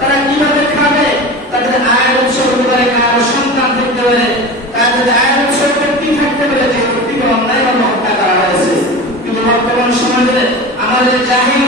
তারা কীভাবে চলবে তাদের আয়ের উৎস হতে পারে সন্তান থাকতে পারে, তাদের আয়ের উৎস ব্যক্তি থাকতে পারে, যে ব্যক্তিকে অন্যায়ভাবে হত্যা কিন্তু বর্তমান সমাজে আমাদের জাহির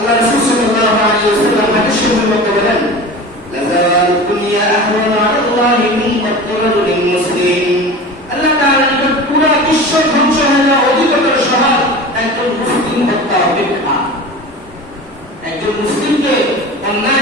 আল্লাহ রাসূল সাল্লাল্লাহু আলাইহি ওয়াসাল্লাম হাদিসের মধ্যে বলেন, লাযাল দুনিয়া আহওয়ান আলাল্লাহি মিন মুসলিম। আল্লাহ তাআলা নিকট পুরো বিশ্ব ধ্বংস হয়ে যাওয়া অধিকতর সহজ একজন মুসলিম হত্যা অপেক্ষা। একজন মুসলিমকে অন্যায়